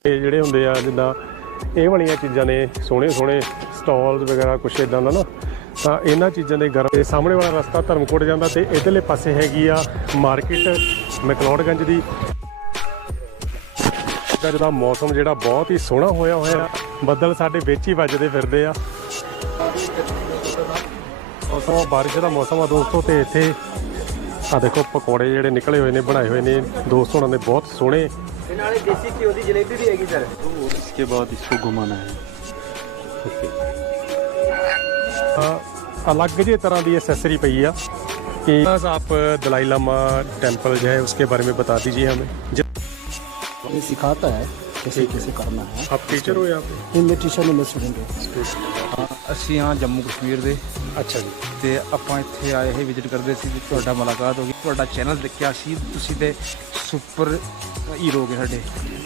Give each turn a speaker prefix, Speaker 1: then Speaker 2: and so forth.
Speaker 1: ਇਹ ਜਿਹੜੇ ਹੁੰਦੇ ਆ ਜਿੱਦਾਂ ਇਹ ਵਾਲੀਆਂ ਚੀਜ਼ਾਂ ਨੇ ਸੋਹਣੇ ਸੋਹਣੇ ਸਟਾਲਸ ਵਗੈਰਾ ਕੁਛ ਇੱਦਾਂ ਦਾ ਨਾ, ਤਾਂ ਇਹਨਾਂ ਚੀਜ਼ਾਂ ਦੇ ਗਰਮ ਸਾਹਮਣੇ ਵਾਲਾ ਰਸਤਾ ਧਰਮਕੋਟ ਜਾਂਦਾ ਤੇ ਇੱਧਰਲੇ ਪਾਸੇ ਹੈਗੀ ਆ ਮਾਰਕੀਟ ਮੈਕਲੋਡਗੰਜ ਦੀ। ਦਾ ਮੌਸਮ ਜਿਹੜਾ ਬਹੁਤ ਹੀ ਸੋਹਣਾ ਹੋਇਆ ਬੱਦਲ ਸਾਡੇ ਵਿੱਚ ਹੀ ਵੱਜਦੇ ਫਿਰਦੇ ਆ। ਮੌਸਮ ਬਾਰਿਸ਼ ਦਾ ਮੌਸਮ ਆ ਦੋਸਤੋ। ਤੇ ਇੱਥੇ ਆ ਦੇਖੋ ਪਕੌੜੇ ਜਿਹੜੇ ਨਿਕਲੇ ਹੋਏ ਨੇ, ਬਣਾਏ ਹੋਏ ਨੇ ਦੋਸਤ ਹੋਣਾ ਨੇ, ਬਹੁਤ ਸੋਹਣੇ।
Speaker 2: देसी घी की जलेबी भी हैगी सर।
Speaker 3: इसके बाद इसको घुमाना है।
Speaker 1: अलग जे तरह की एसेसरी पई है कि आप दलाई लामा टेम्पल जो है उसके बारे में बता दीजिए हमें।
Speaker 4: ये सिखाता है कैसे कैसे करना है।
Speaker 1: आप टीचर हो यहाँ पे?
Speaker 4: मैं टीचर नहीं, मैं स्टूडेंट हूँ।
Speaker 3: ਅਸੀਂ ਹਾਂ ਜੰਮੂ ਕਸ਼ਮੀਰ ਦੇ।
Speaker 1: अच्छा जी।
Speaker 3: ਤੇ ਆਪਾਂ ਇੱਥੇ ਆਏ ਸੀ ਵਿਜ਼ਿਟ ਕਰਦੇ ਸੀ, ਤੁਹਾਡਾ ਮੁਲਾਕਾਤ ਹੋ ਗਈ, ਤੁਹਾਡਾ ਚੈਨਲ ਦੇਖਿਆ ਸੀ, ਤੁਸੀਂ ਤੇ ਸੁਪਰ ਹੀਰੋ ਹੋ ਗਏ ਸਾਡੇ।